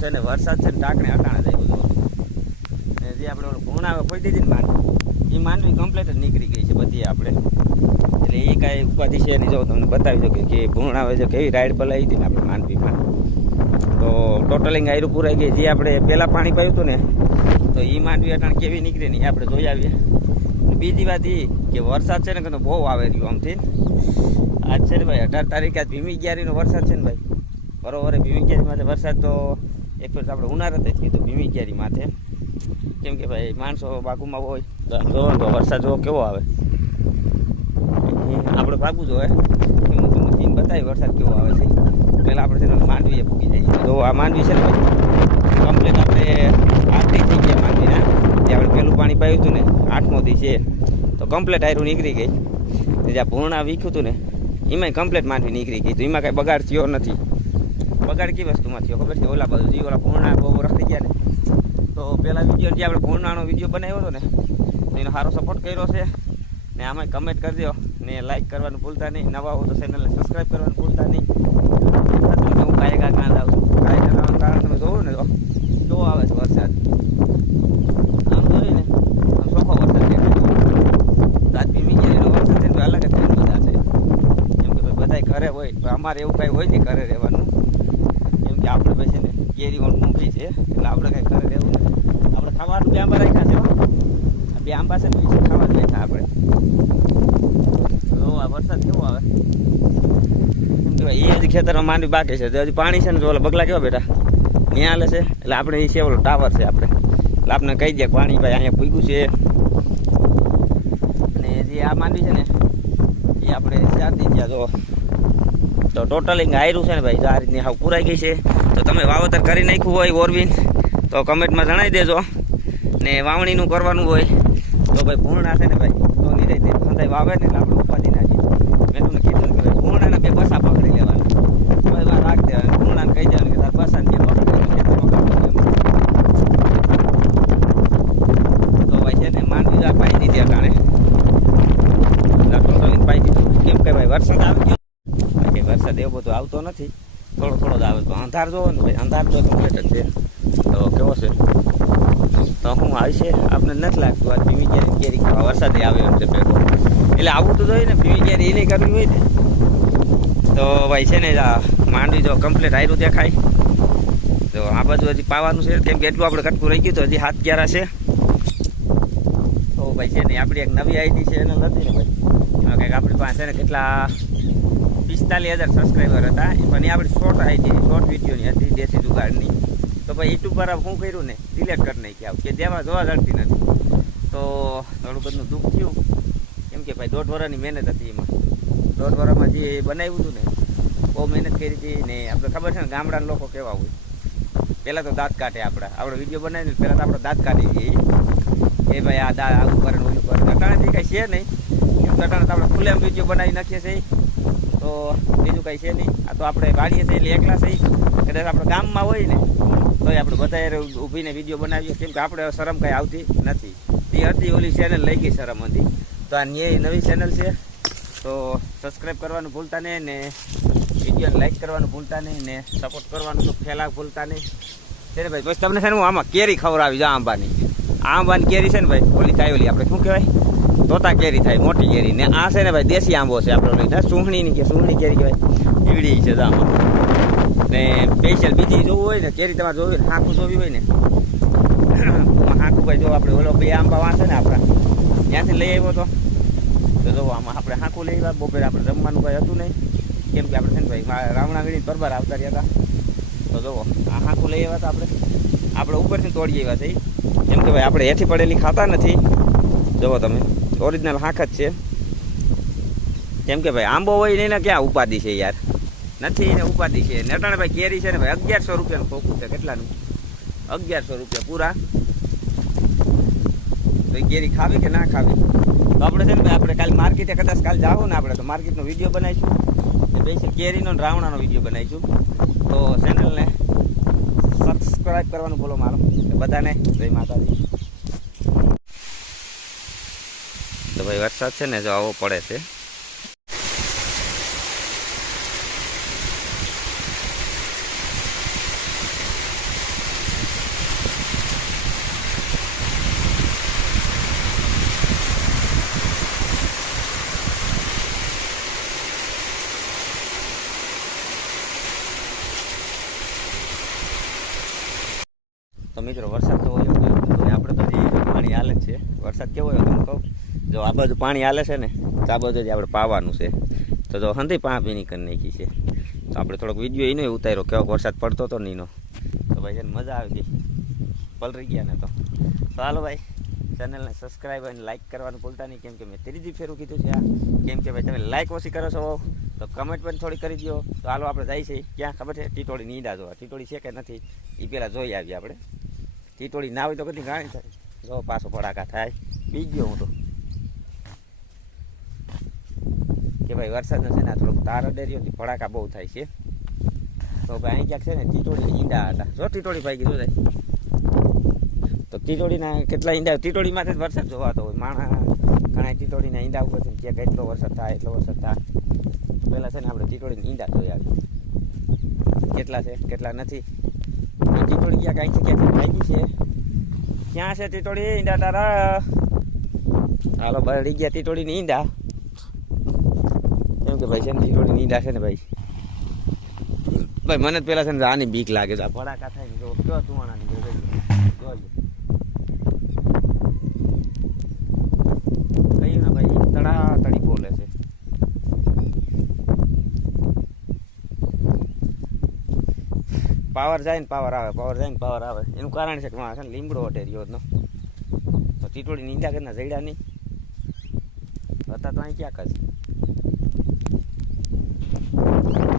છે ને વરસાદ છે ને ટાંકણે અટાણે જાય બધું. ને જે આપણે ઓલું ભૂણ આવે ખોઈ દીધી ને માંડવી, એ માંડવી કમ્પ્લીટ જ નીકળી ગઈ છે બધી આપણે. એટલે એ કાંઈ ઉપાધિ છે નહીં. જો તમને બતાવી શકીએ કે ભૂણ આવે છે કેવી રાઈડ બલાવી હતી ને આપણે માંડવીમાં. તો ટોટલિંગ આયરું પૂરાઈ ગઈ. જે આપણે પહેલાં પાણી પાયું હતું ને તો એ માંડવી અટાણે કેવી નીકળે ને એ આપણે જોઈ આવીએ. બીજી વાત એ કે વરસાદ છે ને કે બહુ આવે રહ્યો આમથી. આજ છે ને ભાઈ 18 તારીખે, આજ ભીમી ક્યારીનો વરસાદ છે ને ભાઈ. બરોબર, ભીમી ક્યારી માથે વરસાદ તો એક વર્ષ આપણે ઉનાળા જ કીધું ભીમી ક્યારી માથે. કેમ કે ભાઈ માણસો બાગુમાં હોય જોવો તો વરસાદ જોવો કેવો આવે. આપણે ભાગવું જોઈએ કે હું તમને સીન બતાવી વરસાદ કેવો આવે છે. પહેલાં આપણે છે ને માંડવીએ પૂકી જઈએ. તો આ માંડવી છે ને ભાઈ કમ્પ્લીટ આપણે આરતી થઈ ગયા માંડવીના. જે આપણે પહેલું પાણી પાયું હતું ને 8મો દી છે તો કમ્પ્લીટ આયરું નીકળી ગઈ. જ્યાં ભૂરણા વીખ્યું હતું ને એમાંય કમ્પ્લીટ માંડવી નીકળી ગઈ. તો એમાં કાંઈ બગાડ થયો નથી. બગાડ કઈ વસ્તુમાં થયો ખબર છે? ઓલા બાજુ જે ઓલા ભૂરણા બહુ રખડી ગયા ને તો પહેલાં વિડીયો જે આપણે ભૂરણાનો વિડીયો બનાવ્યો હતો ને એનો સારો સપોર્ટ કર્યો છે. ને આમાં કમેન્ટ કરજો ને લાઇક કરવાનું ભૂલતા નહીં. નવા હો તો ચેનલને સબસ્ક્રાઈબ કરવાનું ભૂલતા નહીં. હું કાંઈ કાંઈ આવું છું. કાંઈ કરવાનું કારણ તમે જોવો ને તો કેવો આવે છે વરસાદ. આમ જોઈએ ને આમ ચોખ્ખો વરસાદ દેખાય. રાત ભીમી ગયેલો વરસાદ છે ને અલગ જ થઈ મજા છે. એમ કે ભાઈ બધાય ઘરે હોય તો અમારે એવું કાંઈ હોય નહીં ઘરે રહેવાનું. એમ કે આપણે પછી ને કેરી પણ મૂકી છે એટલે આપણે કાંઈ ઘરે રહેવું નથી. આપણે ખાવાનું બે આંબા રાખ્યા છે. બે આંબા છે ને બીજું ખાવા જ રાખ્યા આપણે. તો આ વરસાદ કેવો આવે એમ કે ભાઈ એ હજી ખેતરમાં માંડવી બાકી છે. તો હજી પાણી છે ને તો ઓલા બગલા કેવા બેટા ત્યાં હાલે છે. એટલે આપણે એ છે ઓલો ટાવર છે આપણે. એટલે આપણે કહી દે પાણી ભાઈ અહીંયા પૂગ્યું છે. અને જે આ માંડવી છે ને એ આપણે ચારથી ત્યાં જો તો ટોટલિંગ આયરું છે ને ભાઈ આ રીતની હાવ પૂરાઈ ગઈ છે. તો તમે વાવેતર કરી નાખ્યું હોય ઓરવીન તો કમેન્ટમાં જણાવી દેજો. ને વાવણીનું કરવાનું હોય તો ભાઈ ભૂરણા છે ને ભાઈ તો નિરાંતે ખંધાઈ વાવે ને એટલે આપણે ઉપાધિ નાખીએ. મેં તમને કીધું ને કે ભાઈ ભૂરણાના 2 બસા પકડી લેવાના. કોઈ વાર રાખ દેવાનું ભૂરણાને કહી દેવાનું કે તાર બસાને 2 પકડી ખેતરમાં કાઢી. તો ભાઈ છે ને માંડવી આ પાઈ દીધી અટાણે ટોટલિંગ પાઈ દીધું. કેમ કે ભાઈ વરસાદ આવી ગયો. બાકી વરસાદ એવો બધો આવતો નથી, થોડો થોડો જ આવે. તો અંધાર જોવો ને ભાઈ અંધાર તો કમ્પ્લીટ જ છે. તો કેવો છે તો હું આવશે આપણે નથી લાગતું. આ ભીમી કેરી ખાવા વરસાદ આવે એમ છે ભેગો. એટલે આવું તો જોઈએ ને ભીમી કેરી એ નહીં કરવી હોય ને તો ભાઈ છે ને માંડવી જો કમ્પ્લીટ આયરું દેખાય. તો આ બાજુ હજી પાવાનું છે કેમ કે એટલું આપણે કટકું રહી ગયું તો હજી 7 ક્યારા છે. તો ભાઈ છે ને આપણી એક નવી આઈડી છે એને નથી ને ભાઈ એમાં કંઈક આપણી પાસે છે ને કેટલા 45,000 સબસ્ક્રાઈબર હતા. પણ એ આપણી શોર્ટ આઈડી શોર્ટ વિડીયોની હતી દેશી જુગાડની. તો ભાઈ યુટ્યુબ પર શું કર્યું ને ડિલેટ કરી નાખ્યા કે જેમાં જોવા જડતી નથી. તો થોડું બધું દુઃખ થયું કેમ કે ભાઈ 1.5 વર્ષની મહેનત હતી એમાં. 1.5 વર્ષમાં જે બનાવ્યું હતું ને બહુ મહેનત કરી હતી. ને આપણે ખબર છે ને ગામડાના લોકો કેવા હોય પહેલાં તો દાંત કાઢે. આપણે વિડીયો બનાવીને પહેલાં તો આપણે દાંત કાઢી દઈએ એ ભાઈ આ દાંત આવું કરે ને ઓલું કરે. અટાણેથી કાંઈ છે નહીં. અટાણે તો આપણે ખુલ્લેમ વિડીયો બનાવી નાખીએ છીએ તો બીજું કાંઈ છે નહીં. આ તો આપણે વાળીએ છીએ એટલે એકલા છીએ. કદાચ આપણે ગામમાં હોય ને તો આપણે બધા ઊભીને વિડીયો બનાવીએ કેમ કે આપણે શરમ કાંઈ આવતી નથી. એ હતી ઓલી ચેનલ લઈ ગઈ શરમ હતી. તો આ નવી ચેનલ છે તો સબસ્ક્રાઈબ કરવાનું ભૂલતા નહીં ને વિડીયોને લાઈક કરવાનું ભૂલતા નહીં ને સપોર્ટ કરવાનું તો ફેલા ભૂલતા નહીં છે ને ભાઈ. બસ તમને છે ને હું આમાં કેરી ખવડાવી જા આંબાની. આ આંબાની કેરી છે ને ભાઈ ઓલી થાય ઓલી આપણે શું કહેવાય તોતા કેરી થાય મોટી કેરી. ને આ છે ને ભાઈ દેશી આંબો છે આપણે ઓલી સુહણીની કે સુહણી કેરી કહેવાય ઈવડી છે આમાં. ને સ્પેશિયલ બીજી જોવું હોય ને કેરી તમારે જોવી હોય ને હાંકું જોવી હોય ને હાંકું ભાઈ જો આપણે ઓલો 2 આંબા વાંચે ને આપણા ત્યાંથી લઈ આવ્યો તો જો આમાં આપણે હાંકું લઈ આવ્યા. બપોરે આપણે જમવાનું ભાઈ હતું નહીં કેમ કે આપણે છે ને ભાઈ રાવણાગઢી બરબાર આવતા રહ્યા હતા. તો જુઓ આ હાંકું લઈ આવ્યા હતા આપણે ઉપરથી તોડી આવ્યા છે. કેમ કે ભાઈ આપણે હેઠી પડેલી ખાતા નથી. જુઓ તમે ઓરિજિનલ હાંક જ છે. કેમ કે ભાઈ આંબો હોય ને એને ક્યાં ઉપાધિ છે યાર નથી એને ઉપાધિ છે. નેટાણે ભાઈ કેરી છે ને ભાઈ 1100 રૂપિયાનું ખોખું છે. કેટલાનું 1100 રૂપિયા પૂરા. તો એ કેરી ખાવી કે ના ખાવી તો આપણે છે ને ભાઈ આપણે કાલે માર્કેટે કદાચ કાલે જાવું ને આપણે તો માર્કેટનો વિડીયો બનાવીશું. સ્પેશિયલ કેરીનો રાવણાનો વિડીયો બનાવીશું. તો ચેનલને સબસ્ક્રાઈબ કરવાનું બોલો મારો બધાને. જય માતાજી. તો ભાઈ વરસાદ છે ને જો આવો પડે છે. તો મિત્રો વરસાદ તો હોય આપણે તો હજી પાણી હાલે જ છે. વરસાદ કેવો હોય તમને કહું, જો આ બાજુ પાણી હાલે છે ને તો આ બાજુ આપણે પાવાનું છે. તો જો હંધી પાણી કરી નાખી છે. તો આપણે થોડોક વિડીયો એનો ઉતાર્યો કેવો વરસાદ પડતો હતો નીનો. તો ભાઈ છે ને મજા આવી ગઈ, પલરી ગયા ને. તો હાલો ભાઈ, ચેનલને સબસ્ક્રાઈબ અને લાઇક કરવાનું ભૂલતા નહીં, કેમ કે મેં ત્રીજી ફેરું કીધું છે આ. કેમ કે ભાઈ તમે લાઇક ઓછી કરો છો તો કમેન્ટ પણ થોડી કરી દો. તો હાલો આપણે જાય છે ક્યાં ખબર છે, ટીટોળી નીંદા જોવા. ટીટોળી છે કે નથી એ પહેલાં જોઈ આવીએ આપણે. ટીટોળી ના હોય તો કદી ગાણી થાય. જો પાછો પડાકા થાય, બી ગયો હું તો કે ભાઈ વરસાદનો છે ને થોડુંક તાર અડેર્યો ભડાકા બહુ થાય છે. તો ભાઈ અહીં ક્યાંક છે ને ટીટોળી ઈંડા હતા. જો ટીટોળી ભાઈ કીધું જાય તો ટીટોળીના કેટલા ઈંડા, ટીટોળીમાંથી જ વરસાદ જોવાતો હોય. માણા ઘણા ટીટોળીના ઈંડા ઉપર છે ને ક્યાંક એટલો વરસાદ થાય એટલો વરસાદ થાય. પહેલાં છે ને આપણે ટીટોળીના ઈંડા જોઈ આવીએ કેટલા છે કેટલા નથી. ટીટોળી ક્યાંક અહીંથી ક્યાંક ભાગી છે. ક્યાં છે ટીટોળી ઈંડા તારા? હાલો બળી ગયા ટીટોળીની ઈંડા. કેમ કે ભાઈ છે ને ટીટોળીની ઈંડા છે ને ભાઈ મને જ પેલા છે ને આની બીક લાગે છે. આ ભડાકા થાય ને જો કેવા તુવાણા નીકળે જોઈએ. કહ્યું ને ભાઈ તડાતડી બોલે છે. પાવર જાય ને પાવર આવે, પાવર જાય ને પાવર આવે. એનું કારણ છે કે માં છે ને લીમડો અટેર્યો હતો. તો ટીટોળી નીંદા કરીને જડ્યા નહીં હતા તો અહીં ક્યાંક જ